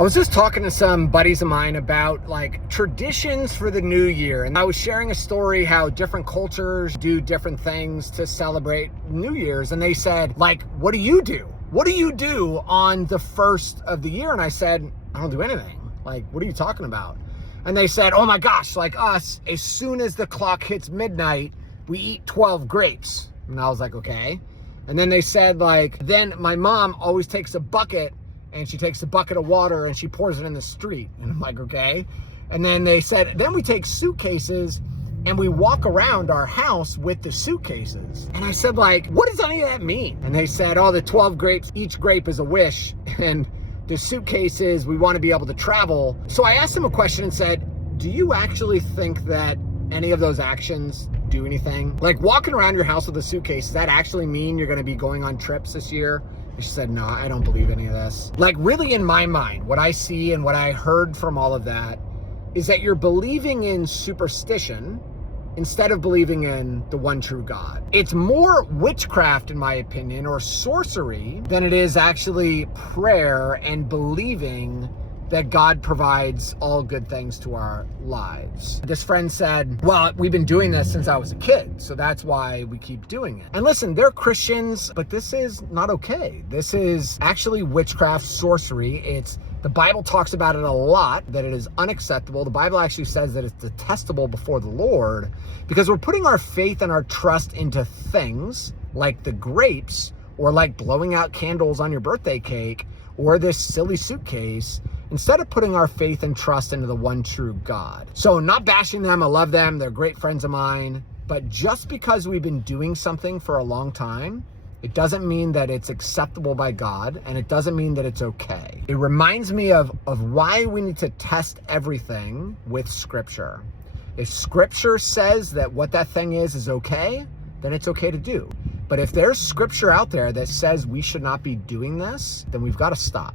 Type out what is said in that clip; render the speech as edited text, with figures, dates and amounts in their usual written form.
I was just talking to some buddies of mine about like traditions for the new year. And I was sharing a story how different cultures do different things to celebrate New Year's. And they said, like, what do you do? What do you do on the first of the year? And I said, I don't do anything. Like, what are you talking about? And they said, oh my gosh, like us, as soon as the clock hits midnight, we eat 12 grapes. And I was like, okay. And then they said, like, then my mom always takes a bucket and she takes a bucket of water and she pours it in the street. And I'm like, okay. And then they said, then we take suitcases and we walk around our house with the suitcases. And I said, like, what does any of that mean? And they said, oh, the 12 grapes, each grape is a wish. And the suitcases, we want to be able to travel. So I asked him a question and said, do you actually think that any of those actions do anything? Like walking around your house with a suitcase, does that actually mean you're going to be going on trips this year? She said, no, I don't believe any of this. Like really in my mind, what I see and what I heard from all of that is that you're believing in superstition instead of believing in the one true God. It's more witchcraft, in my opinion, or sorcery than it is actually prayer and believing that God provides all good things to our lives. This friend said, well, we've been doing this since I was a kid, so that's why we keep doing it. And listen, they're Christians, but this is not okay. This is actually witchcraft, sorcery. The Bible talks about it a lot, that it is unacceptable. The Bible actually says that it's detestable before the Lord because we're putting our faith and our trust into things like the grapes or like blowing out candles on your birthday cake or this silly suitcase instead of putting our faith and trust into the one true God. So not bashing them, I love them, they're great friends of mine, but just because we've been doing something for a long time, it doesn't mean that it's acceptable by God, and it doesn't mean that it's okay. It reminds me of why we need to test everything with Scripture. If Scripture says that what that thing is okay, then it's okay to do. But if there's Scripture out there that says we should not be doing this, then we've got to stop.